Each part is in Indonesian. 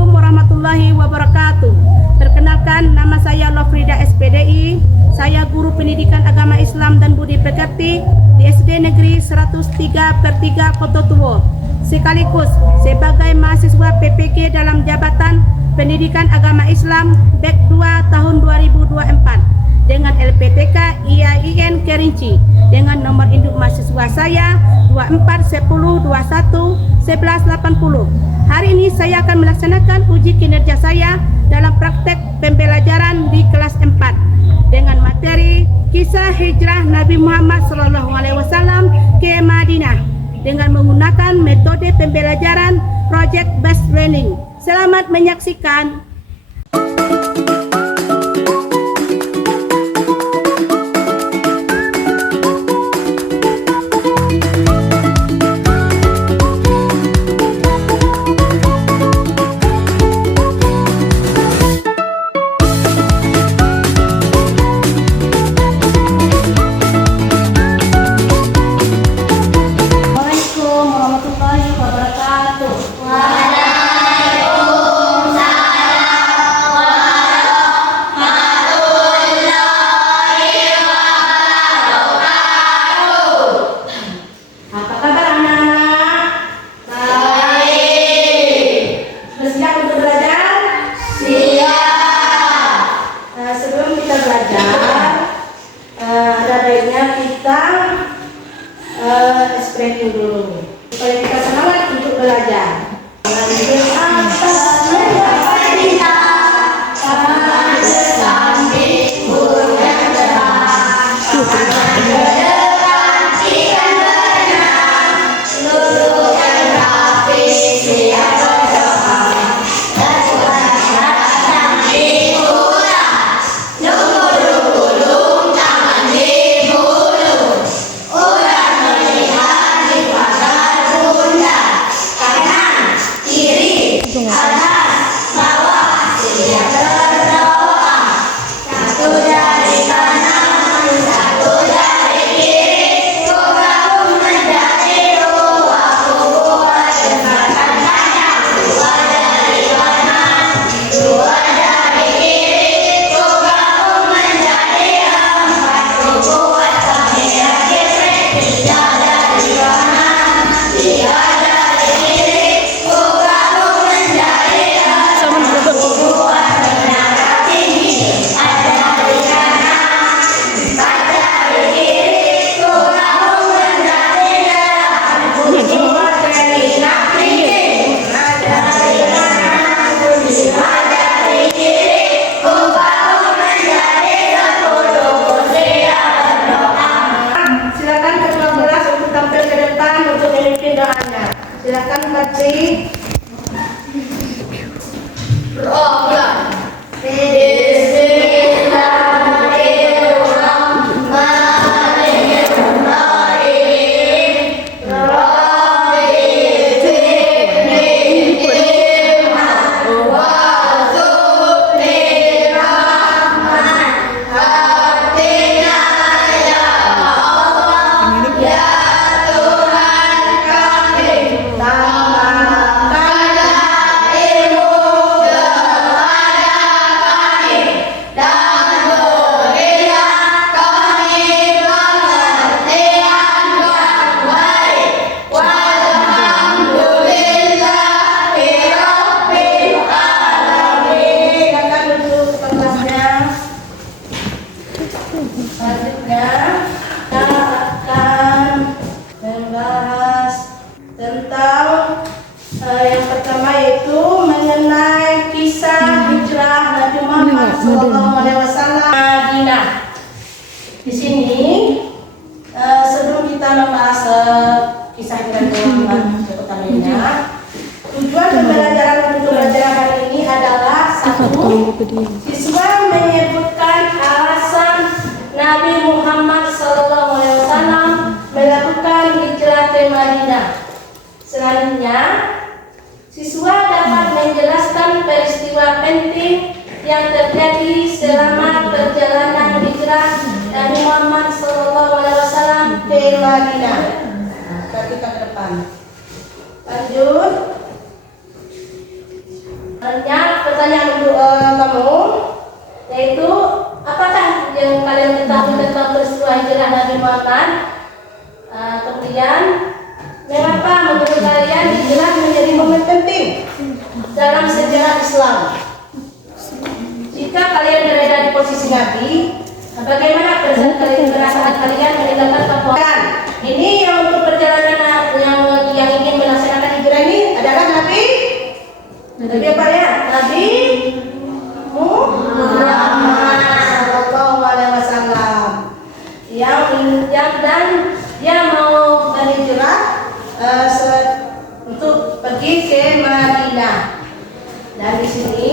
Assalamualaikum warahmatullahi wabarakatuh. Perkenalkan, nama saya Lofrida SPDI. Saya guru pendidikan agama Islam dan budi pekerti di SD Negeri 103/3 Koto Tuwo. Sekaligus sebagai mahasiswa PPG dalam Jabatan Pendidikan Agama Islam BEK 2 tahun 2024 dengan LPTK IAIN Kerinci dengan nomor induk mahasiswa saya 2410211180. Hari ini saya akan melaksanakan uji kinerja saya dalam praktek pembelajaran di kelas 4 dengan materi kisah hijrah Nabi Muhammad SAW ke Madinah dengan menggunakan metode pembelajaran project based learning. Selamat menyaksikan. Explain dulu supaya kita semangat untuk belajar. Silakan Menteri. Selanjutnya kita akan membahas tentang yang pertama yaitu mengenai kisah hijrah Nabi Muhammad SAW Madinah. Di sini sebelum kita membahas kisah hijrah Nabi Muhammad ke kota Madinah, tujuan pembelajaran untuk pelajaran hari ini adalah satu, siswa menyebutkan alasan Nabi Muhammad SAW melakukan hijrah ke Madinah. Selanjutnya, siswa dapat menjelaskan peristiwa penting yang terjadi selama perjalanan hijrah Nabi Muhammad SAW ke Madinah. Kita ke depan. Lanjut. Pertanyaan untuk kamu, yaitu apakah yang kalian ketahui tentang peristiwa hijrah Nabi Muhammad? Kemudian mengapa menurut kalian hijrah menjadi momen penting dalam sejarah Islam? Jika kalian berada di posisi Nabi, bagaimana perasaan kalian meninggalkan kampung? Ini yang untuk perjalanan yang ingin melaksanakan hijrah ini adalah Nabi apa ya? Nabi Muhammad Sallallahu Alaihi Wasallam yang dan dia mau berhijrah untuk pergi ke Madinah. Dan di sini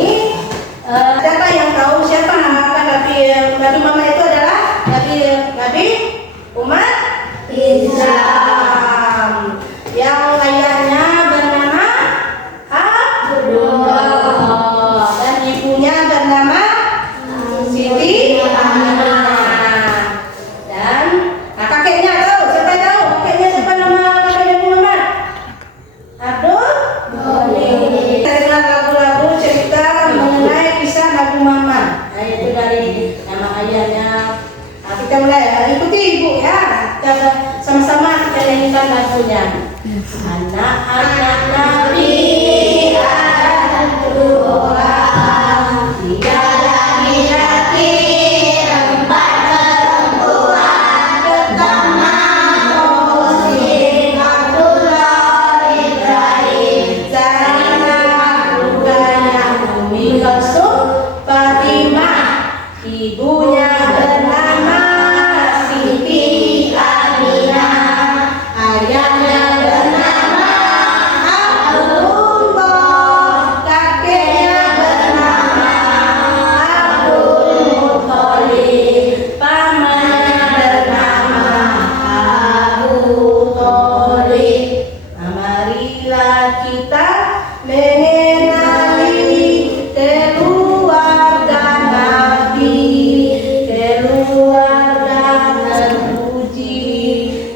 siapa yang tahu siapa nama Nabi Muhammad itu adalah Nabi umat Islam yang ayahnya bernama Abdullah dan ibunya bernama Siti Aminah. Dan kakeknya tahu kakeknya siapa nama kakeknya Muhammad? Abdul. Dengar lagu-lagu cerita mengenai kisah Nabi Muhammad. Itu dari nama ayahnya. Kita mulai ikuti ibu ya. Kita sama-sama kita nyanyikan lagunya. Anak-anak Nabi ada 7 orang, 3 laki-laki, 4 perempuan. Pertama Muhsin, Abdullah, Ibrahim, Zainab, Ruqayyah, Umi Kalsum, Fatimah. Ibunya bernama Siti Aminah, ayahnya bernama Abdullah, kakeknya bernama Abdul Muthalib, pamannya bernama Abu Thalib. Marilah kita mengenali keluarga Nabi, keluarga terpuji,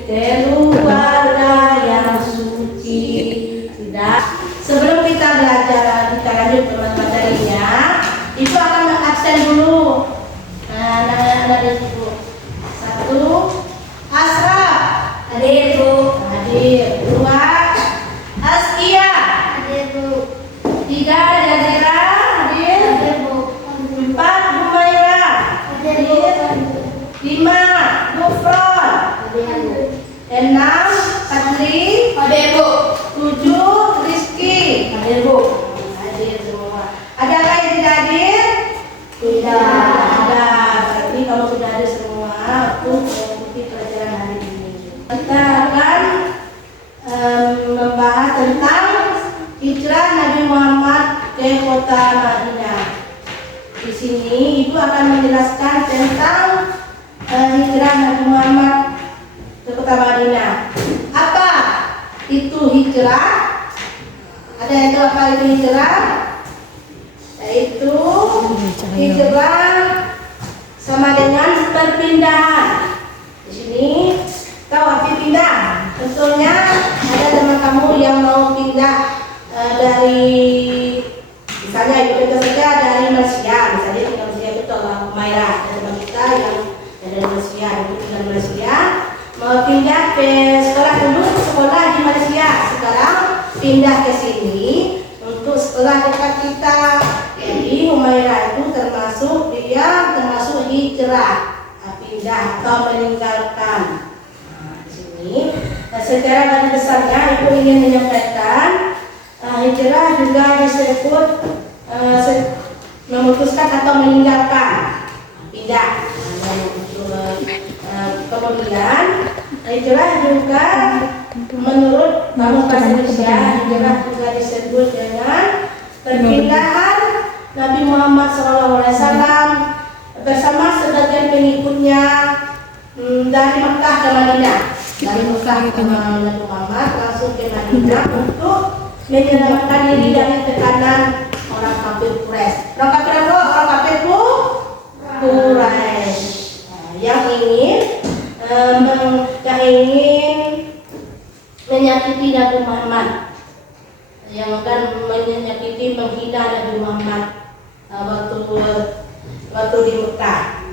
keluarga yang suci. Sudah. Sebelum kita belajar, kita lanjut ke materinya, Ibu akan mengabsen dulu. Dari Ibu. 1, Asraf. Hadir, Bu. Hadir. 2, Askia. Hadir, Bu. 3, Jazira. Hadir. Hadir, Bu. 4, Humaira. Hadir. 5, Gufron. Hadir. 6, Fadli. Hadir, Bu. 7, Rizky. Hadir, Bu. Hadir semua. Ada lagi yang tidak hadir? Tidak ada. Berarti kalau sudah hadir semua, untuk mengikuti pelajaran hari ini. Kita akan membahas tentang hijrah Nabi Muhammad ke kota Madinah. Di sini Ibu akan menjelaskan tentang hijrah Nabi Muhammad ke kota Madinah. Apa itu hijrah? Ada yang tahu apa itu hijrah? Yaitu hijrah sama dengan perpindahan. Di sini tahu arti pindah? Tentunya ada teman kamu yang mau pindah dari misalnya Ibu saja dari Malaysia, misalnya tinggal Malaysia itu tolong Humaira, ada teman kita yang dari Malaysia, Ibu tinggal Malaysia, mau pindah ke sekolah dulu, sekolah di Malaysia, sekarang pindah ke sini untuk sekolah dekat kita. Jadi Humaira itu termasuk hijrah, pindah atau meninggalkan. Di sini secara garis besarnya Ibu ingin menyampaikan hijrah juga disebut memutuskan atau meninggalkan, pindah. Kemudian hijrah juga menurut Kamus Bahasa Indonesia, hijrah juga disebut dengan perpindahan Nabi Muhammad SAW bersama sebagian pengikutnya dari Mekah ke Madinah. Dari Mekah ke Nabi Muhammad langsung ke Madinah untuk menyelamatkan diri dari tekanan orang kafir Quraisy. Orang kafir apa? Orang kafir Quraisy yang ingin menyakiti Nabi Muhammad, yang akan menyakiti, menghina Nabi Muhammad waktu di Mekah.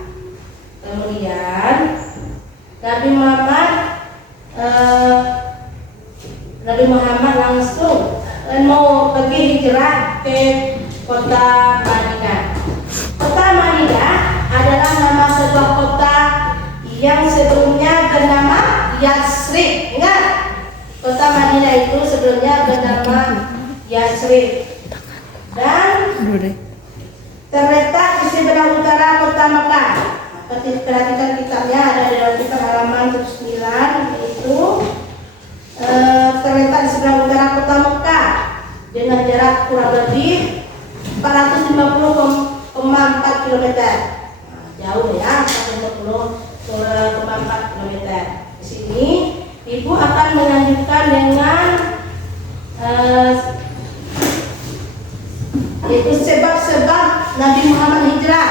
Kemudian Nabi Muhammad langsung mau pergi hijrah ke kota Madinah. Kota Madinah adalah nama sebuah kota yang sebelumnya bernama Yatsrib. Ingat, kota Madinah itu sebelumnya bernama Yatsrib dan terletak di sebelah utara kota Mekah. Perhatikan kitabnya, ada di dalam kitab halaman 79, yaitu terletak di sebelah utara kota Mekah dengan jarak kurang lebih 450,4 km. Jauh ya, 450,4 km. Di sini ibu akan melanjutkan dengan yaitu sebab-sebab Nabi Muhammad hijrah.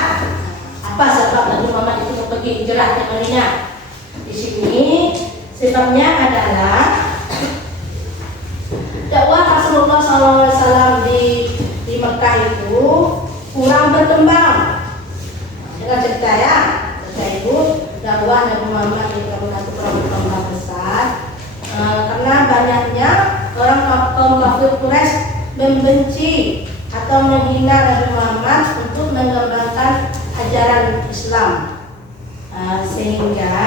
Apa sebab Nabi Muhammad itu pergi hijrah ke Madinah? Di sini sebabnya adalah dakwah Rasulullah SAW di Mekah itu kurang berkembang. Dengan cerita ya, ibu, dakwah Nabi Muhammad di Mekah itu kurang berkembang besar karena banyaknya orang kaum kafir Quraisy membenci atau menghina Nabi Muhammad untuk mengembangkan ajaran Islam, sehingga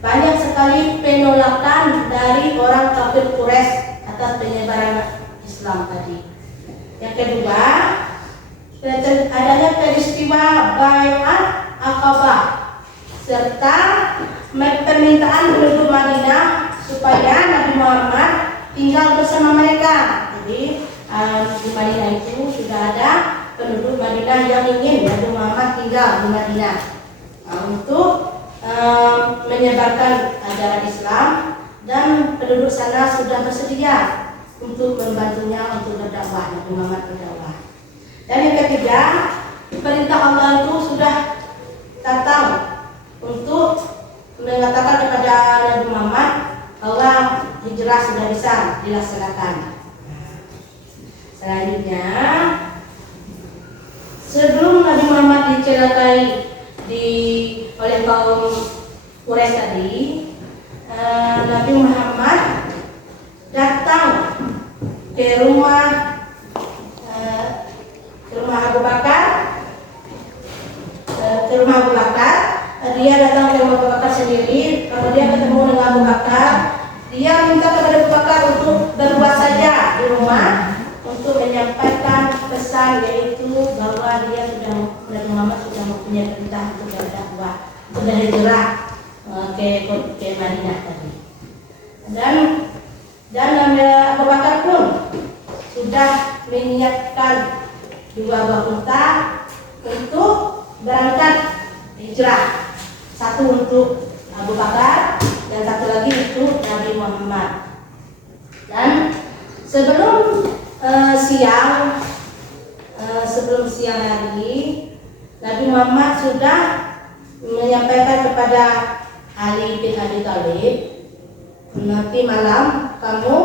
banyak sekali penolakan dari orang kafir Quraisy atas penyebaran Islam tadi. Yang kedua, adanya peristiwa Bai'at Aqabah serta permintaan penduduk Madinah supaya Nabi Muhammad tinggal bersama mereka. Jadi di Madinah itu sudah ada penduduk Madinah yang ingin Nabi Muhammad tinggal di Madinah untuk menyebarkan ajaran Islam, dan penduduk sana sudah bersedia untuk membantunya untuk berdakwah, Nabi Muhammad berdakwah. Dan yang ketiga, perintah Allah itu sudah datang untuk mengatakan kepada Nabi Muhammad bahwa hijrah sudah bisa dilaksanakan. Selanjutnya, sebelum Nabi Muhammad dicelakai oleh kaum Quraisy tadi, Nabi Muhammad datang ke rumah Abu Bakar. Dia datang ke rumah Abu Bakar sendiri. Kalau dia ketemu dengan Abu Bakar, dia minta kepada Abu Bakar untuk berbuat saja di rumah untuk menyampaikan pesan, yaitu bahwa Nabi Muhammad sudah mempunyai perintah untuk berdakwah, untuk berhijrah ke Madinah tadi. Dan Abu Bakar pun sudah menyiapkan 2 buah unta untuk berangkat hijrah. Satu untuk Abu Bakar dan satu lagi untuk Nabi Muhammad. Dan sebelum siang hari, Nabi Muhammad sudah menyampaikan kepada Ali bin Abi Thalib, nanti malam kamu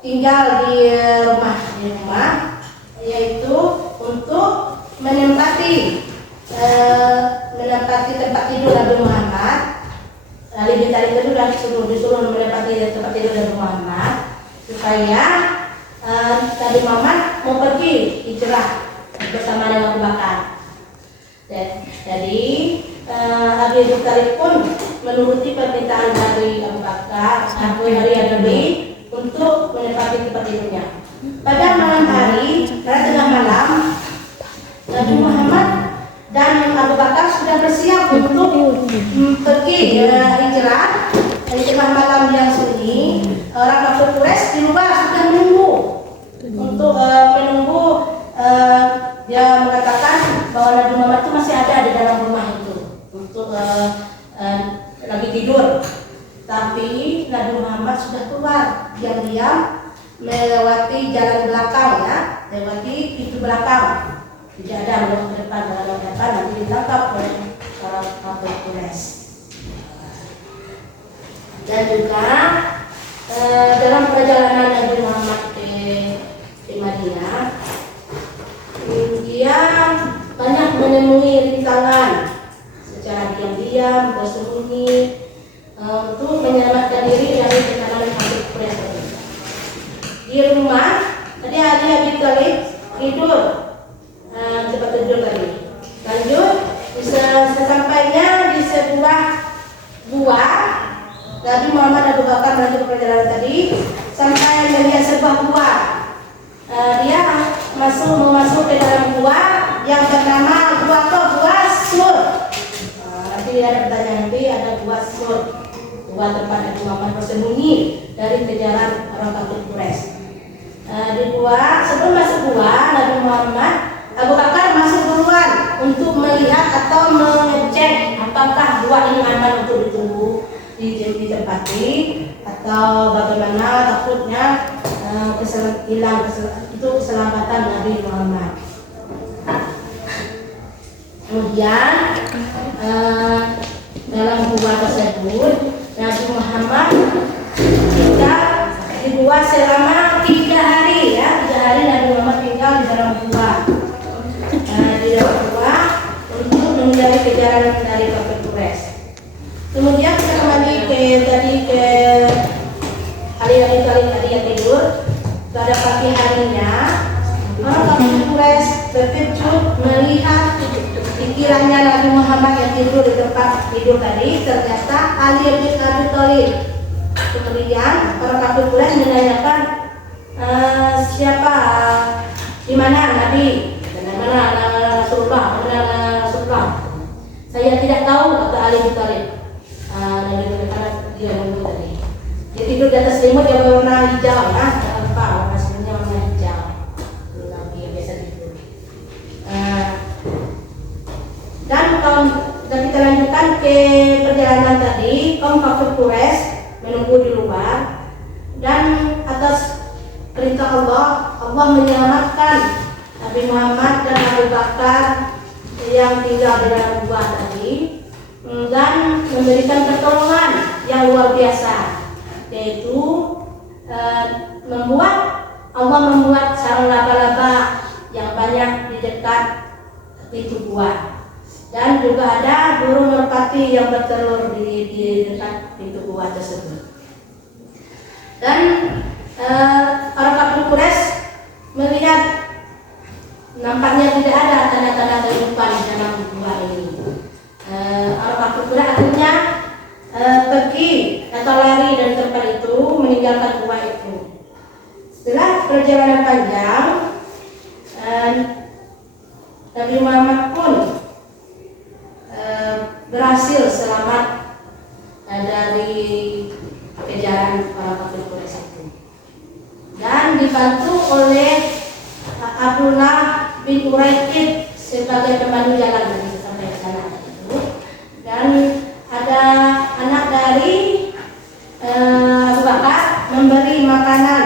tinggal di rumah, yaitu untuk menempati tempat tidur Nabi Muhammad. Ali bin Thalib itu sudah disuruh menempati tempat tidur Nabi Muhammad supaya Nabi Muhammad mau pergi hijrah bersama dengan Abu Bakar. Jadi Ali bin Thalib pun menuruti permintaan dari Abu Bakar, dari Nabi, untuk menempati tempat tidurnya. Pada malam hari, pada tengah malam, Nabi Muhammad dan Abu Bakar sudah bersiap untuk pergi hijrah. Di tengah malam yang sunyi, orang kafir Quraisy di luar sudah menunggu. Dia mengatakan bahwa Nabi Muhammad itu masih ada di dalam rumah itu untuk lagi tidur. Tapi Nabi Muhammad sudah keluar diam-diam melewati jalan belakang, lewati pintu belakang. Tidak ada belok ke depan, nanti ditangkap oleh para kafir Quraisy. Dan juga dalam perjalanan Nabi Muhammad ke Madinah, menemui rintangan secara diam-diam, bersembunyi untuk menyelamatkan diri dari tekanan Habib Quraisy. Di rumah tadi Ali Abi Thalib tidur, tempat tidur tadi. Lanjut, sesampainya di sebuah gua, Nabi Muhammad Abu Bakar melanjutkan perjalanan tadi sampai melihat sebuah gua. Dia masuk ke dalam gua yang bernama gua Sur. Nanti ada pertanyaan, nanti ada gua Sur, gua tempat Nabi Muhammad bersembunyi dari kejaran orang kafir Quraisy. Di gua, sebelum masuk gua, Nabi Muhammad Abu Bakar masuk duluan untuk melihat atau mengecek apakah gua ini aman untuk ditunggu ditempati atau bagaimana, takutnya hilang itu keselamatan Nabi Muhammad. Kemudian dalam gua tersebut Nabi Muhammad tinggal di gua selama 3 hari ya, 3 hari Nabi Muhammad tinggal di dalam gua. Di dalam gua untuk menghindari kejaran dari kafir Quraisy. Kemudian kita kembali ke hari tadi yang tidur. Pada pagi harinya orang kafir Quraisy terkejut melihat pikirannya Nabi Muhammad yang tidur di tempat tidur tadi ternyata Ali bin Abi Thalib. Kemudian orang kafir Quraisy menanyakan siapa, di mana Nabi, di mana Rasulullah. Saya tidak tahu, kata Ali bin Thalib. Nabi berkata dia nunggu tadi. Dia tidur di atas selimut yang berwarna hijau, jangan lupa warna selimutnya warna hijau. Nabi yang biasa tidur. Dan kita lanjutkan ke perjalanan tadi. Kaum kafir Quraisy menunggu di luar dan atas perintah Allah menyelamatkan Nabi Muhammad dan Abu Bakar yang tinggal di dalam gua tadi dan memberikan pertolongan yang luar biasa, yaitu Allah membuat sarang laba-laba yang banyak di dekat pintu gua, dan juga ada burung merpati yang bertelur di dekat pintu gua tersebut. Dan orang kafir Quraisy melihat nampaknya tidak ada tanda-tanda kehidupan di dalam gua ini. Orang kafir Quraisy akhirnya pergi atau lari dari tempat itu, meninggalkan gua itu. Setelah perjalanan panjang, Nabi Muhammad pun berhasil selamat dari kejaran para kafir Quraisy itu, dan dibantu oleh Abdullah bin Uraikid sebagai pemandu jalan sampai ke sana itu. Dan ada anak dari Abu Bakar memberi makanan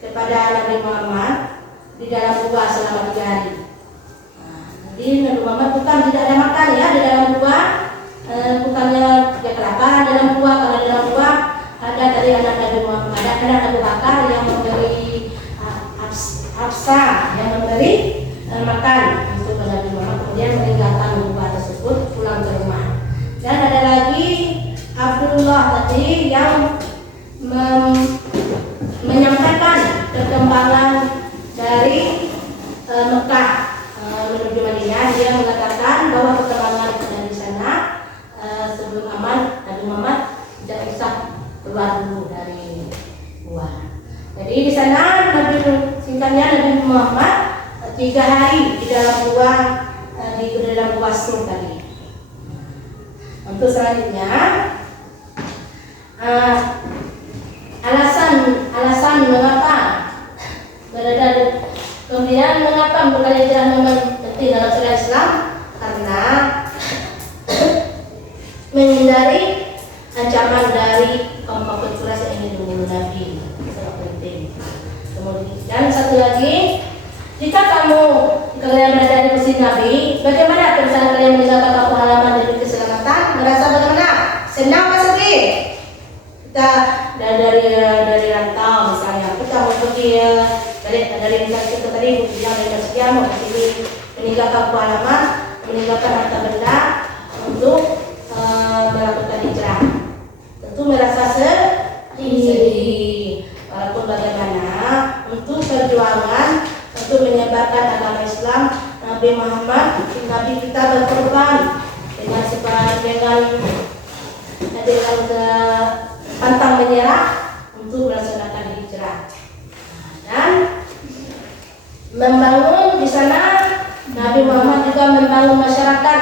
kepada Nabi Muhammad di dalam gua selama 3 hari. Jadi Nabi Muhammad bukan tidak ada makan ya di dalam gua, bukannya dia kelaparan dalam gua, karena di dalam gua ada dari anak Nabi Muhammad, ada anak Abu Bakar yang memberi Hafsah yang memberi makan untuk Nabi Muhammad, kemudian meninggalkan gua tersebut pulang ke rumah. Dan ada lagi Abdullah tadi yang menyampaikan perkembangan dari Mekah menuju Madinah. Dia mengatakan bahwa perkembangan dari sana sebelum Nabi Muhammad tidak usah keluar dulu dari gua. Jadi di sana Nabi Muhammad 3 hari di dalam gua, di dalam gua Sur tadi. Untuk selanjutnya alasan mengapa berada kemudian mengapa bukan tidak penting dalam syariat Islam, karena menghindari ancaman dari kaum kafir Quraisy yang ingin membunuh Nabi, sangat penting. Kemudian satu lagi, jika kalian berada di posisi Nabi, bagaimana perasaan kalian meninggalkan kampung halaman demi keselamatan? Merasa bagaimana? Senang atau sedih? Kita dari rantau misalnya, kita mau pergi dari misalnya kita tadi bilang dari Malaysia mau pergi meninggalkan kampung halaman, meninggalkan harta benda untuk melakukan hijrah. Tentu merasa sedih, walaupun bagaimana untuk perjuangan untuk menyebarkan agama Islam, Nabi Muhammad, Nabi kita berkorban dengan pantang menyerah untuk melaksanakan hijrah. Dan membangun di sana, Nabi Muhammad juga membangun masyarakat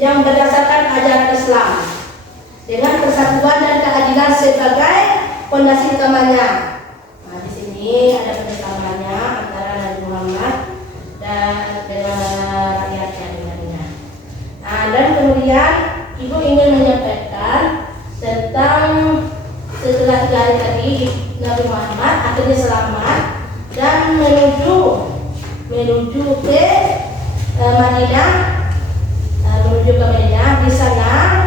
yang berdasarkan ajaran Islam dengan persatuan dan keadilan sebagai fondasi utamanya. Nah, di sini ada kerjasamanya antara Nabi Muhammad dan dengan rakyatnya di Madinah. Nah, dan kemudian Ibu ingin menyampaikan tentang setelah 3 hari tadi Nabi Muhammad akhirnya selamat dan menuju ke Madinah, Di sana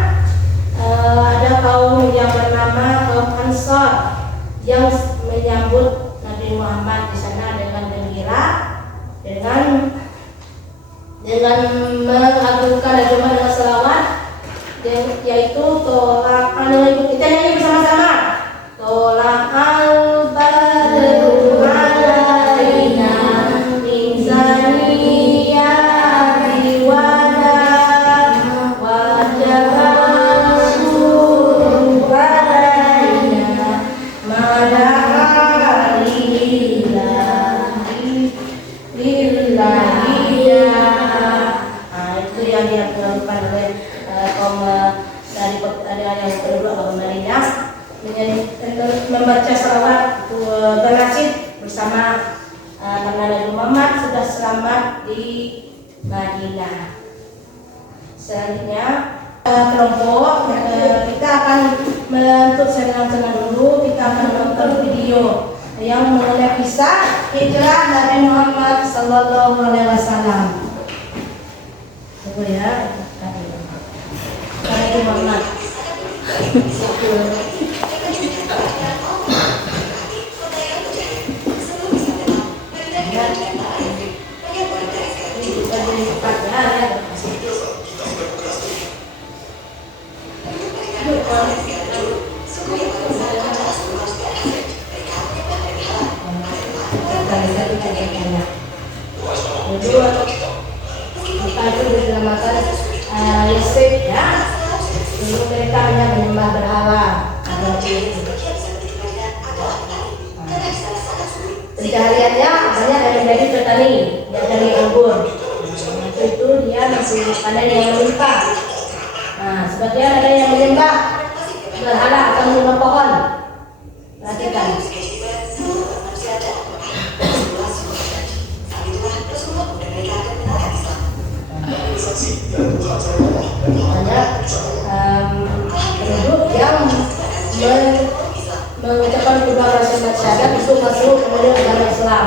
ada kaum yang bernama kaum Ansor yang menyambut Nabi Muhammad di sana dengan gembira, dengan mengagungkan dan dengan selawat, yaitu tolak kita nyanyi bersama-sama. Tolak al-badru alaina min saniyati wada wajah suru alaina madahari lillahi ya. Nah, itu yang dilakukan oleh kaum dari yang kedua kaum Madinah, membaca salawat bernasib bersama karena Nabi Muhammad sudah selamat di Madinah. Selanjutnya kelompok kita akan untuk senang-senang dulu, kita akan menonton video yang mengenai kisah hijrah Nabi Muhammad Sallallahu Alaihi Wasallam. Tunggu ya. Nabi Muhammad. Yesef ya, dulu mereka hanya menyembah berhala. Pencahariannya banyak dari menjadi petani, dia dari anggur. Itu dia masih panen yang melimpah. Nah, sebagian ada yang menyembah berhala atau menyembah pohon. Perhatikan. Banyak penduduk yang mengucapkan kedua syahadat itu masuk kemudian agama Islam.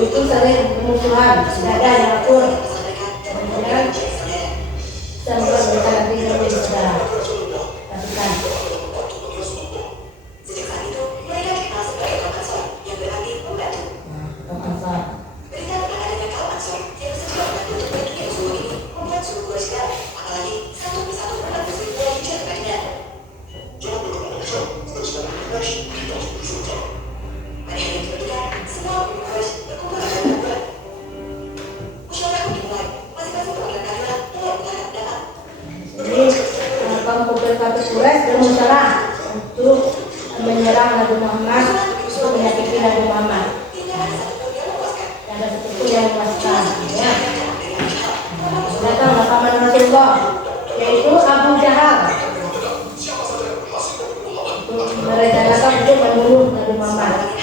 Itu saling bermusuhan, tidak ada yang akur. Kemudian semoga mereka nanti menjadi saudara. Lakukan. Bermusyawarah untuk menyerang Nabi Muhammad, untuk menyakiti Nabi Muhammad. Ada sesuatu yang memuaskan, ya. Datang paman Rasulullah, yaitu Abu Jahal, untuk merencanakan untuk membunuh Nabi Muhammad.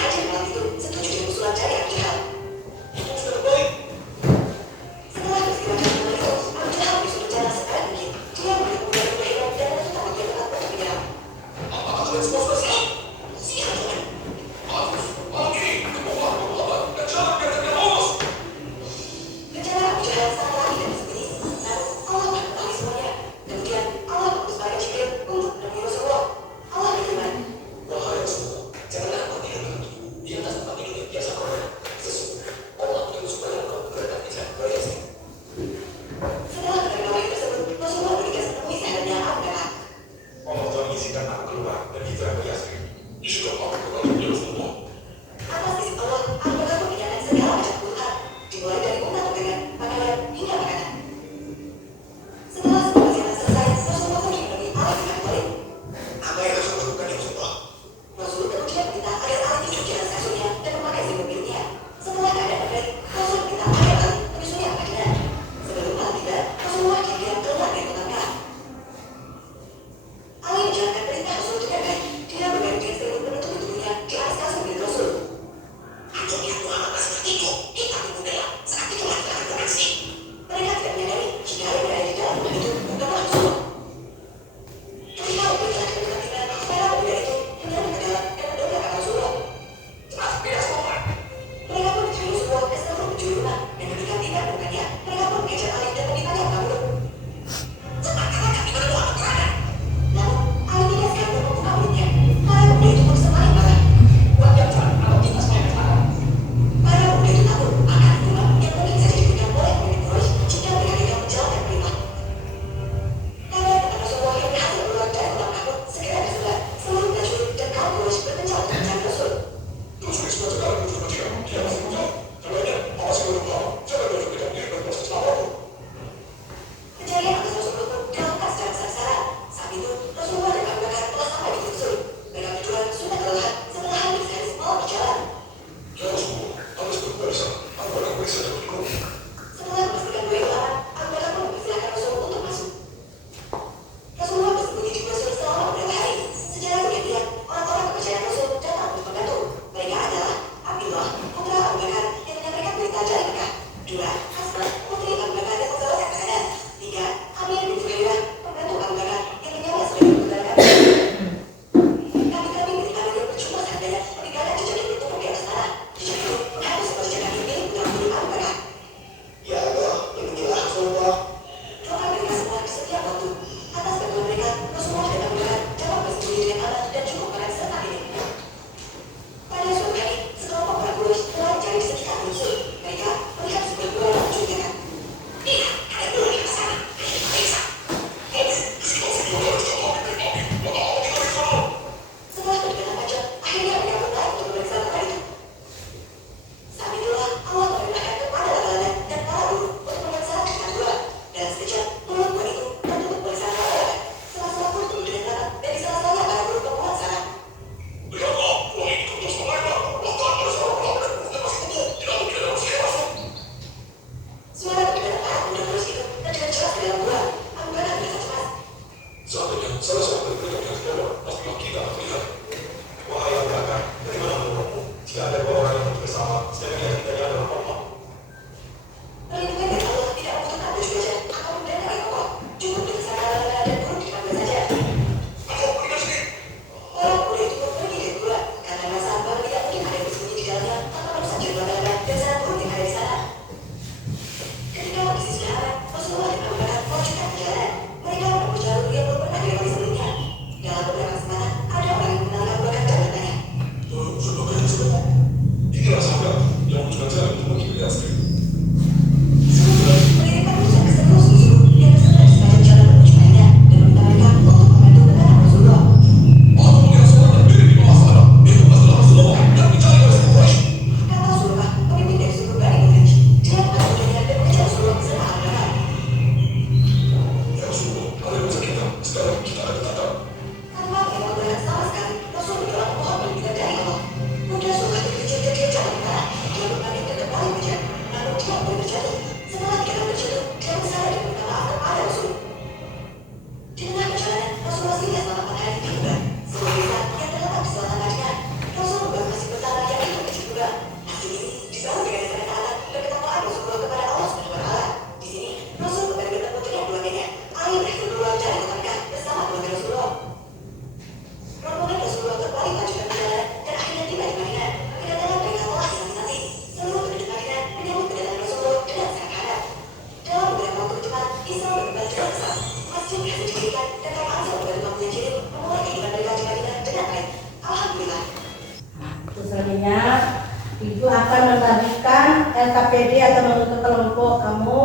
akan membagikan LKPD atau membentuk kelompok kamu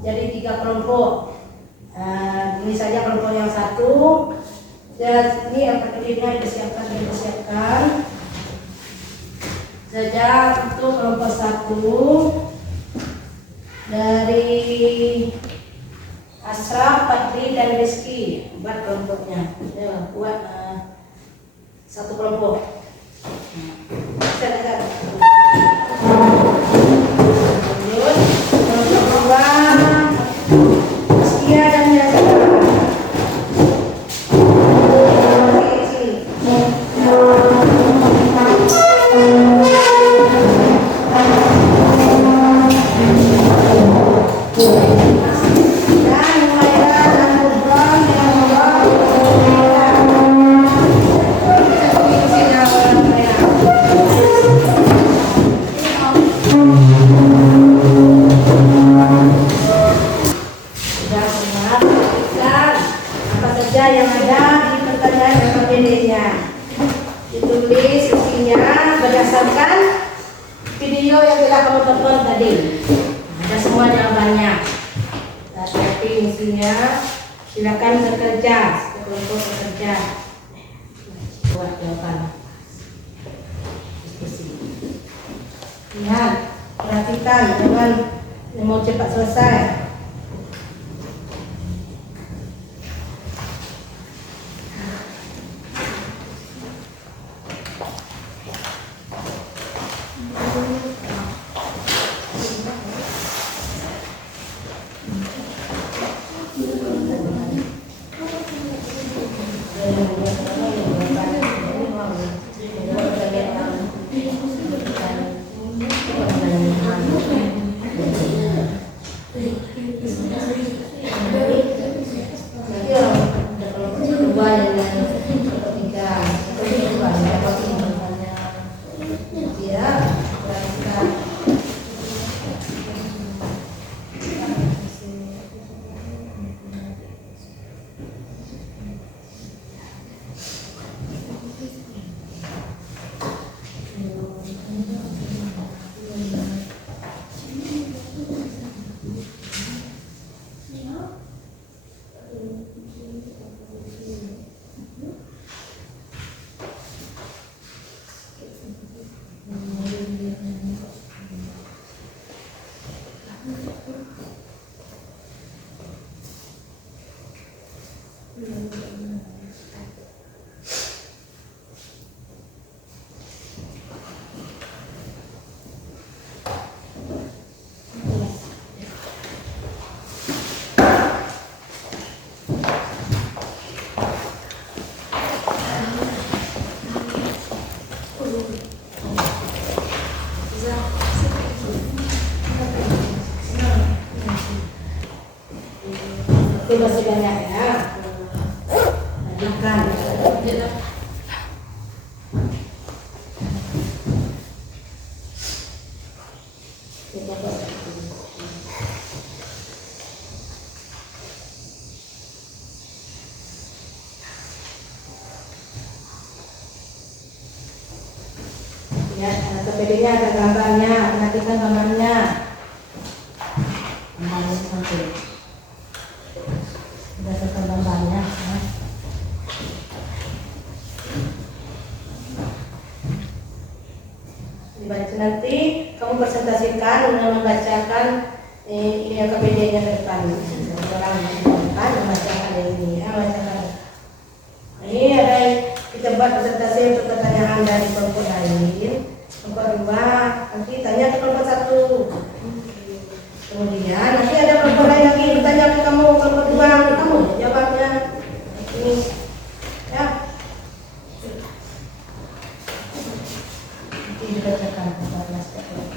jadi 3 kelompok. Ini saja kelompok yang 1. Dan ini LKPD-nya dipersiapkan saja untuk kelompok 1 dari Asraf, Fadli, dan Rizky. Buat kelompoknya ya, buat 1 kelompok. Lanjut kelompok 2 Rizkia dan Yasir. Yang ada di pertanyaan LKPD-nya ditulis isinya berdasarkan video yang telah kamu tonton tadi. Ada semua jawabannya. Tapi isinya silakan bekerja, kelompok bekerja buat jawaban diskusi. Lihat, perhatikan, jangan mau cepat selesai. Itu masih banyak ya. Lanjutkan. Ya, LKPD-nya ada gambarnya, perhatikan gambarnya. Gambarnya sampai. Berdasarkan gambarnya ya. Dibaca nanti kamu presentasikan dengan membacakan ini LKPD-nya ke depan. Orang depan membacakan ini ya, bacakan. Ini ada kita buat presentasi untuk pertanyaan dari kelompok lain. Kelompok 2 nanti tanya ke kelompok 1. Kemudian nanti ada kelompok lain lagi bertanya ke kamu, kelompok 2 kamu jawabnya ini ya. Nanti dibacakan kepada kelompok.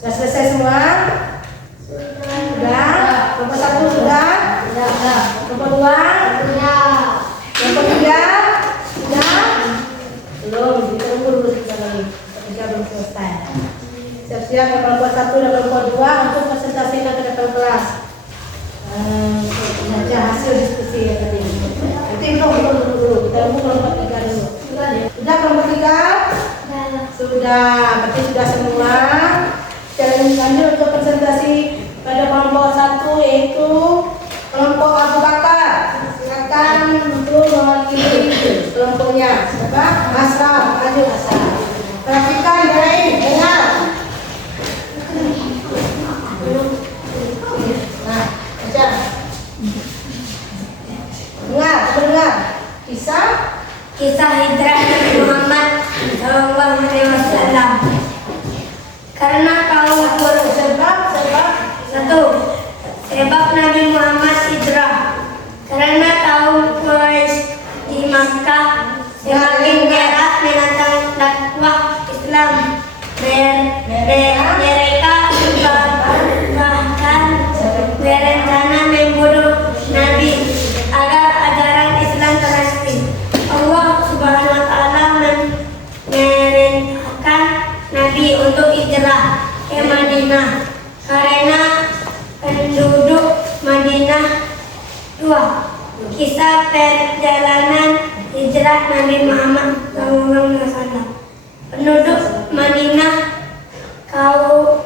Sudah selesai Siap kelompok 1 dan kelompok 2 untuk presentasikan ke depan kelas. Baca hasil diskusi ya tadi. Nanti dulu. Kita tunggu kelompok 3 dulu. Sudah kelompok 3? Sudah. Berarti sudah semua. Jalan lanjut untuk presentasi pada kelompok 1 yaitu kelompok Abu Bakar. Silakan untuk mewakili kelompoknya. Siapa? Asraf. Lanjut Asraf. Perhatikan baik, dengar. Nah, baca. Dengar. Kisah hijrah Nabi Muhammad Shallallahu Alaihi Wasallam. Karena kaum Quraisy sebab Nabi Muhammad hijrah. Karena kaum Quraisy di Makkah semakin keras menentang dakwah Islam. Mereka bahkan berencana membunuh Nabi agar ajaran Islam terhenti. Allah Subhanahu wa Ta'ala memerintahkan Nabi untuk hijrah ke Madinah karena penduduk Madinah. 2. Kisah perjalanan hijrah Nabi Muhammad SAW. Penduduk Madinah kaum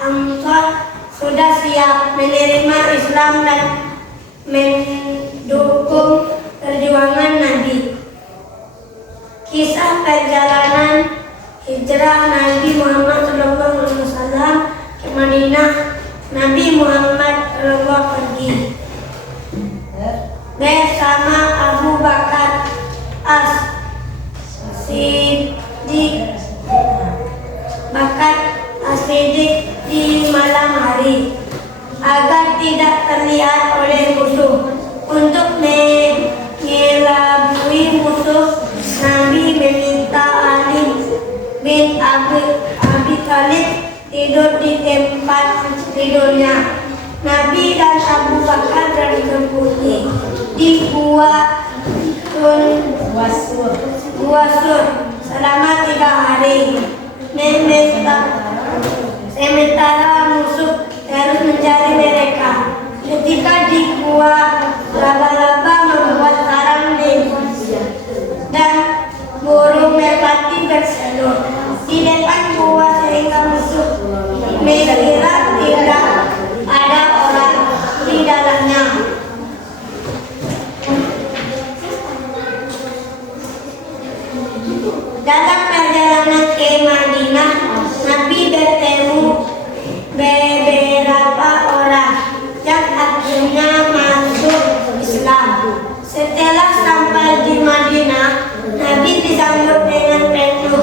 Ansar sudah siap menerima Islam dan mendukung perjuangan Nabi. Kisah perjalanan hijrah Nabi Muhammad SAW ke Madinah. Nabi Muhammad SAW pergi bersama Abu Bakar As-Siddiq di malam hari agar tidak terlihat oleh musuh. Untuk mengelabui musuh, Nabi meminta Ali bin Abi Thalib tidur di tempat tidurnya. Nabi dan Abu Bakar bersembunyi di Gua Sur selama 3 hari. Sementara musuh terus mencari mereka. Ketika di gua, laba-laba membuat sarang dan burung merpati bertelur di depan gua sehingga musuh mengira tidak ada orang di dalamnya. Dalam perjalanan ke Madinah, Nabi bertemu beberapa orang yang akhirnya masuk Islam. Setelah sampai di Madinah, Nabi disambut dengan penuh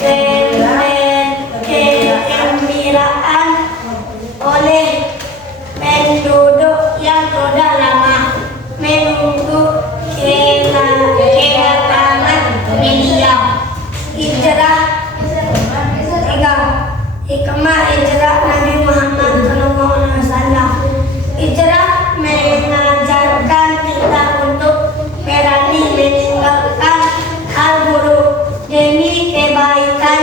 kegembiraan oleh penduduk yang sudah lama menunggu kedatangan beliau. Hikmah hijrah Nabi Muhammad SAW. Hijrah mengajarkan kita untuk berani meninggalkan hal buruk demi kebaikan.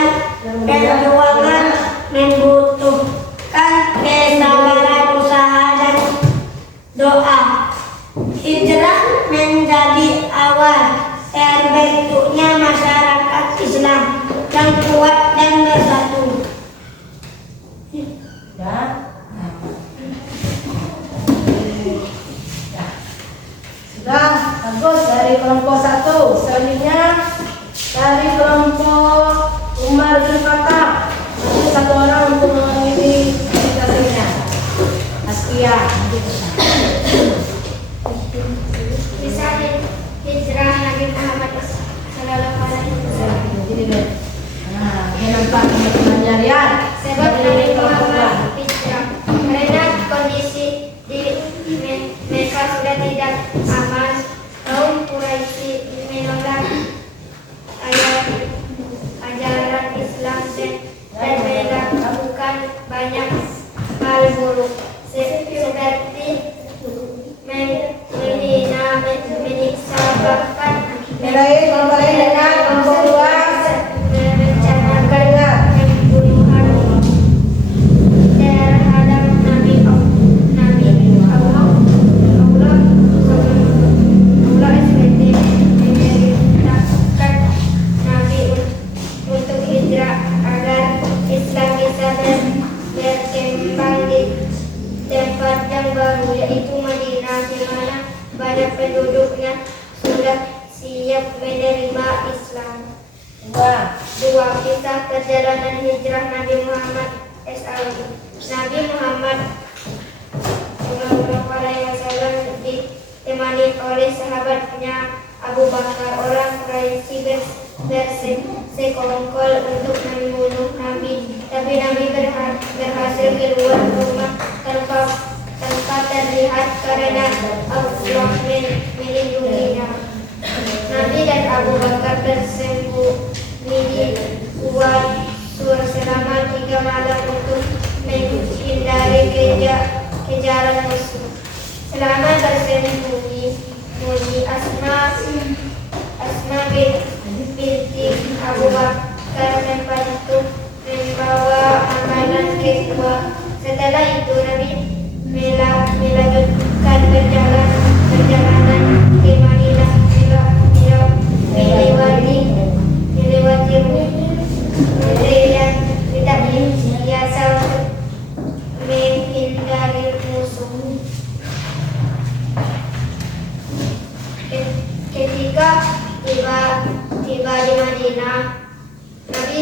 Perjuangan membutuhkan kesabaran, usaha dan doa. Hijrah menjadi awal terbentuknya masyarakat Islam yang kuat dan bersatu. Sudah bagus dari kelompok 1. Selanjutnya dari kelompok Umar bin Khattab. Itu 1 orang untuk mewakili presentasinya. Askia. Kisah hijrah Nabi Muhammad Sallallahu Alaihi Wasallam. Nah, ini nampak teman-temannya Rian. Sebab Nabi Muhammad hijrah karena kondisi di Mekah sudah tidak aman. Kaum Quraisy menolak ajaran Islam dan melakukan banyak hal buruk seperti menghina, menyiksa, bahkan kelompok lain dengan kelompok 2. Dua. Kisah perjalanan hijrah Nabi Muhammad SAW. Nabi Muhammad Sallallahu Alaihi Wasallam ditemani oleh sahabatnya Abu Bakar. Orang Quraisy bersekongkol untuk membunuh Nabi, tapi Nabi berhasil keluar rumah tanpa terlihat karena Allah melindunginya. Nabi dan Abu Bakar bersembunyi di gua Sur selama 3 malam untuk menghindari kejaran musuh. Selama bersembunyi, Asma binti Abu Bakar membantu membawa makanan ke gua. Setelah itu Nabi melanjutkan perjalanan ke Madinah, melewati negeri yang tidak biasa untuk menghindari musuh. Ketika tiba di Madinah, Nabi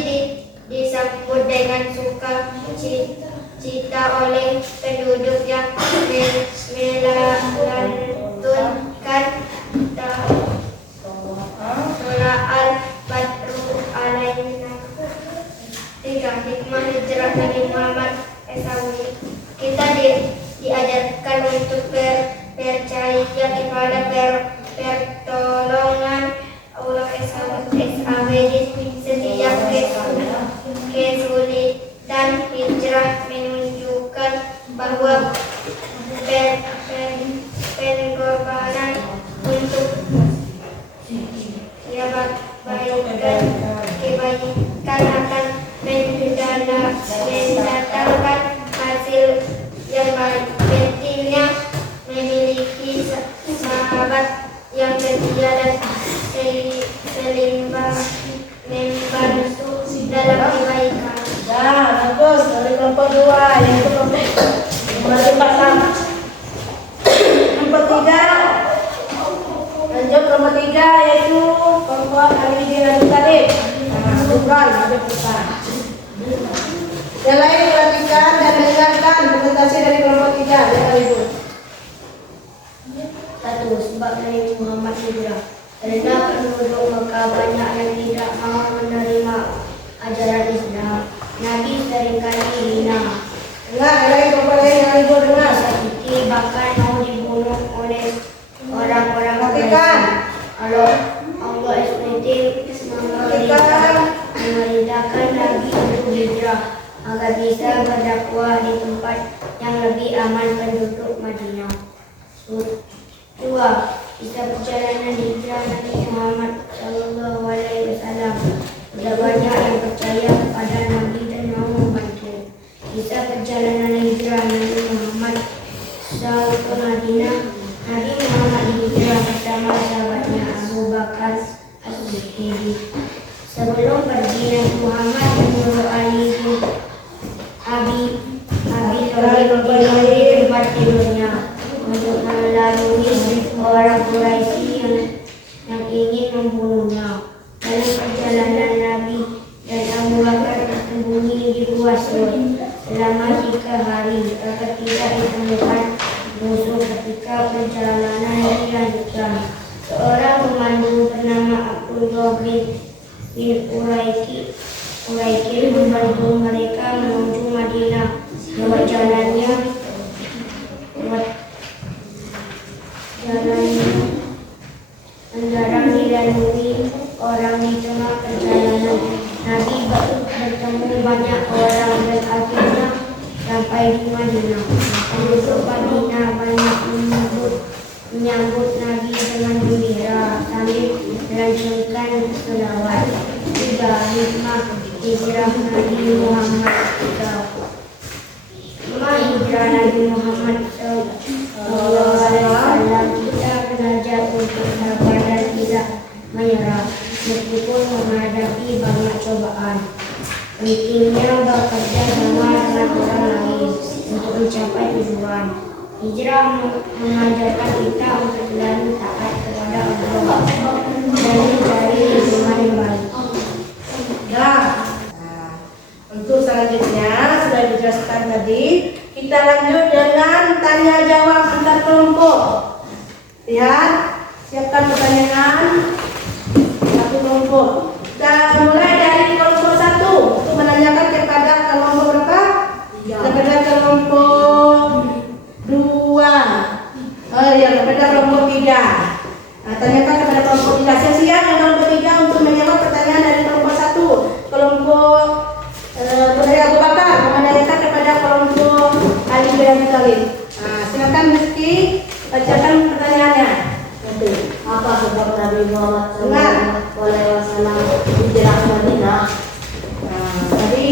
disambut dengan sukacita oleh penduduk yang melantunkan surah Al-Badru alaina. 3. Hikmah hijrah Nabi Muhammad SAW. Kita diajarkan untuk percaya kepada pertolongan Allah SWT di setiap kesulitan. Hijrah menunjukkan bahwa pengorbanan untuk kebaikan akan mendatangkan hasil yang baik. Pentingnya memiliki sahabat yang setia dan saling membantu dalam kebaikan. Bagus. Dari kelompok 2 yang itu kelompok pertama. Kelompok 3. Lanjut kelompok 3 yaitu kelompok Ali bin Abi Thalib. Bukan, ada bukan. Yang lain perhatikan dan dengarkan presentasi dari kelompok 3 ya Ibu. 1. Sebab Nabi Muhammad hijrah. Karena penduduk Mekah banyak yang tidak mau menerima ajaran Islam. Nabi seringkali hina. Dengar, lagi kelompok lain yang Ibu dengar. Sakiti, bahkan mau dibunuh oleh orang-orang Perhatikan. Allah SWT memerintahkan Nabi untuk hijrah agar bisa berdakwah di tempat yang lebih aman penduduk Madinah. 2. Kisah perjalanan hijrah Nabi Muhammad Sallallahu Alaihi Wasallam. Sudah banyak yang percaya kepada Nabi dan mau membantu. Kisah perjalanan hijrah Nabi Muhammad SAW ke Madinah. Nabi Muhammad hijrah bersama sahabatnya Abu Bakar As-Siddiq. Sebelum pergi, Nabi Muhammad menyuruh Ali bin Abi Thalib di tempat tidurnya untuk melalui orang Quraisy yang ingin membunuhnya. Dalam perjalanan Nabi dan Abu Bakar bersembunyi di gua Sur selama 3 hari agar tidak ditemukan musuh. Ketika perjalanan dilanjutkan, seorang pemandu bernama Abdullah bin Uraikil membantu mereka menuju Madinah. Lewat jalannya menjarang dilalui orang di tengah perjalanan. Nabi bertemu banyak orang dan akhirnya sampai di Madinah. Penduduk Madinah banyak menyambut Nabi dengan gembira sambil melantunkan selawat. 3. Hikmah hijrah Nabi Muhammad SAW. Hikmah hijrah Nabi Muhammad SAW. Kita belajar untuk sabar dan tidak menyerah meskipun menghadapi banyak cobaan. Pentingnya bekerja sama dengan orang lain untuk mencapai tujuan. Hijrah mengajarkan kita untuk selalu taat kepada kepada Allah dan mencari iman yang baik. Nah, untuk selanjutnya sudah dijelaskan tadi, kita lanjut dengan tanya jawab antar kelompok. Lihat, siapkan pertanyaan satu kelompok. Kita mulai dari kelompok 1 untuk menanyakan kepada kelompok berapa? Kepada kelompok 2. Oh ya, kepada kelompok 3. Nah, tanyakan kepada kelompok 3. Siap-siap yang kelompok 3 untuk menjawab pertanyaan dari kelompok 1. Kelompok Abu Bakar menanyakan kepada kelompok Ali bin Abi Thalib. Nah, silakan Rizky bacakan pertanyaannya. Apa sebab Nabi Muhammad SAW hijrah ke Madinah? Tadi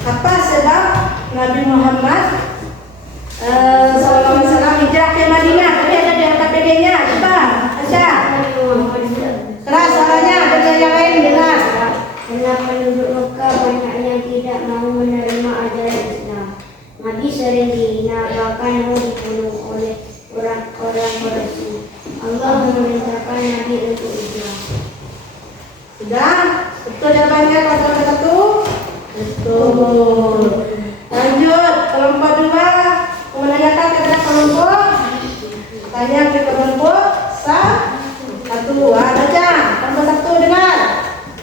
apa sebab Nabi Muhammad SAW hijrah ke Madinah? Tadi ada di KPD-nya. Coba, Asya. Keras suaranya, dengan yang lain dengar. Karena penduduk Mekah banyak yang tidak mau menerima ajaran Islam. Nabi sering dihina, bahkan mau dibunuh oleh orang-orang Quraisy. Allah memerintahkan Nabi untuk hijrah. Sudah? Betul jawabannya kelompok 1? Betul. Lanjut, kelompok 2 menanyakan kepada kelompok. Tanya ke kelompok 1. Baca. Kelompok 1 dengar.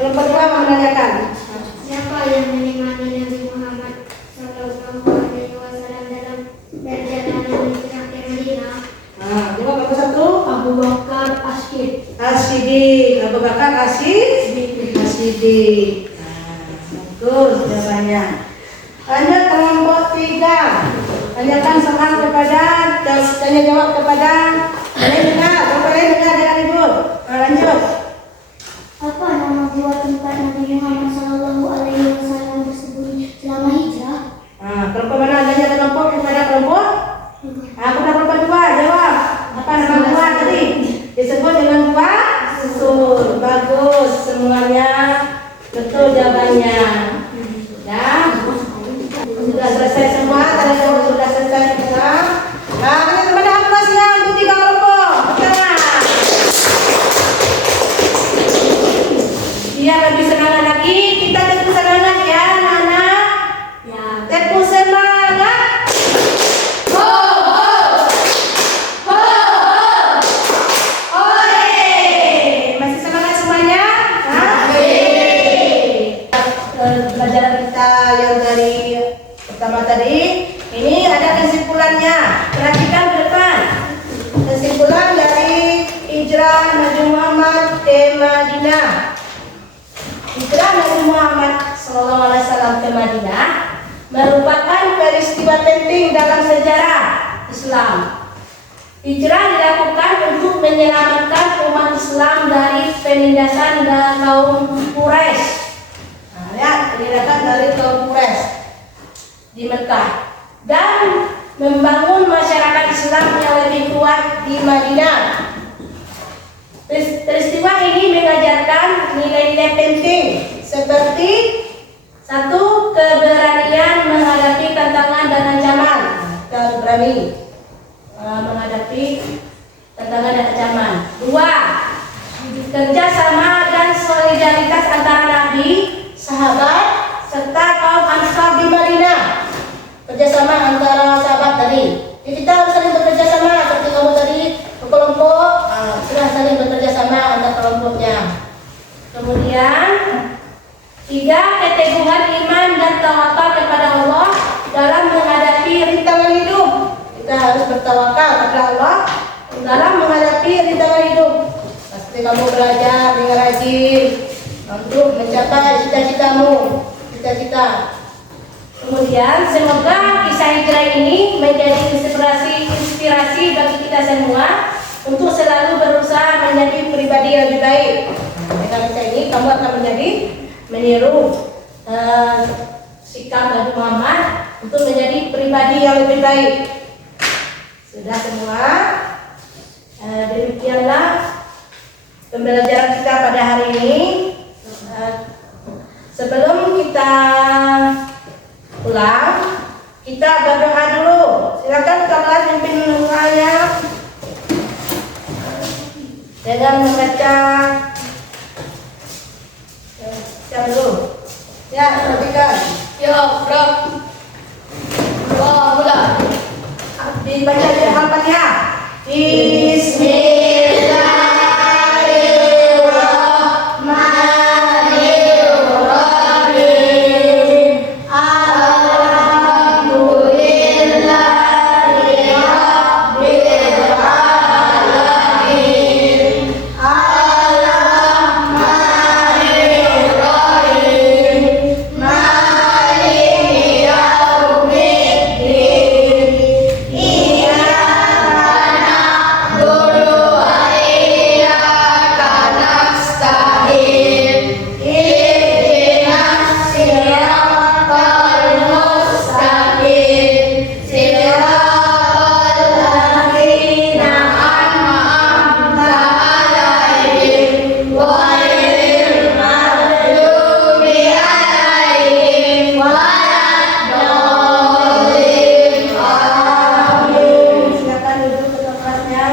Kelompok 2 menanyakan. Siapa yang menemani Nabi Muhammad SAW dalam perjalanan hijrah ke Madinah? Nah, coba kelompok 1. Abu Bakar As-Siddiq. As-Siddiq. Abu Bakar As-Siddiq. Bagus jawabannya. Lanjut kelompok 3. Tanyakan soal kepada tanya jawab kepada kalian dengar. Kalau kalian dengar jangan ribut. Nah, lanjut. Apa nama dua tempat Nabi Muhammad SAW bersembunyi selama hijrah? Nah, kelompok mana? Tanya kelompok kepada kelompok. Nah, kepada kelompok 2 jawab. Apa nama gua tadi? Disebut dengan gua Sur. Bagus semuanya. Betul jawabannya. Ya. Sudah selesai semua. Tanya jawab sudah selesai semua. Nah, ini kepada aplausnya untuk 3 kelompok. Pertama. Biar lebih semangat lagi, kita tepuk semangat ya, anak-anak. Ya. Tepuk semangat. Ho ho. Ho ho. Oi. Masih semangat semuanya? Pelajaran kita yang dari pertama tadi, ini ada kesimpulannya. Perhatikan ke depan. Kesimpulan dari hijrah Nabi Muhammad ke Madinah. Hijrah Nabi Muhammad SAW ke Madinah merupakan peristiwa penting dalam sejarah Islam. Hijrah dilakukan untuk menyelamatkan umat Islam dari penindasan dan kaum Quraisy. Nah, lihat penindasan dari kaum Quraisy di Mekah dan membangun masyarakat Islam yang lebih kuat di Madinah. Peristiwa ini mengajarkan nilai-nilai penting seperti 1. Keberanian menghadapi tantangan dan ancaman. Kita harus berani menghadapi tantangan dan ancaman. 2. Kerjasama dan solidaritas antara Nabi, sahabat, serta kaum Ansar di Madinah. Kerjasama antara sahabat tadi. Jadi kita harus saling bekerja sama seperti kamu tadi kelompok. Sudah saling bekerja sama antar kelompoknya. Kemudian 3. Keteguhan iman dan tawakal kepada Allah dalam menghadapi rintangan hidup. Kita harus bertawakal kepada Allah dalam menghadapi rintangan hidup. Pasti kamu belajar dengan rajin untuk mencapai cita-citamu, cita-cita. Kemudian semoga kisah hijrah ini menjadi inspirasi bagi kita semua untuk selalu berusaha menjadi pribadi yang lebih baik. Dengan kisah ini kamu akan menjadi meniru sikap Nabi Muhammad untuk menjadi pribadi yang lebih baik. Sudah semua? Demikianlah pembelajaran kita pada hari ini. Sebelum kita pulang, kita berdoa dulu. Silakan kakak pimpin doanya. dengan membaca. Siap dulu. Ya, perhatikan. Ya, Bro. Wah, mulai. Dibaca di Al-Fatihah. Silakan duduk ke tempatnya.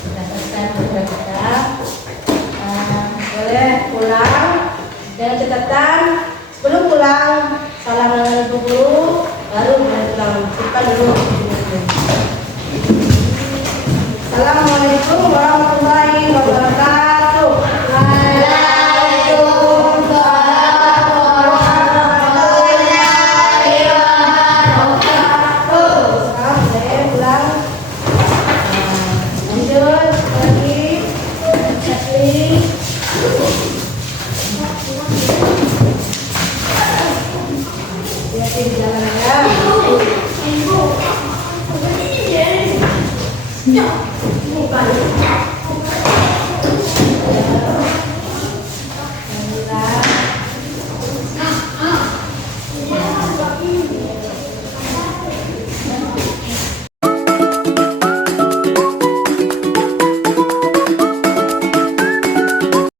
Sudah selesai belajar kita. Boleh pulang dengan catatan sebelum pulang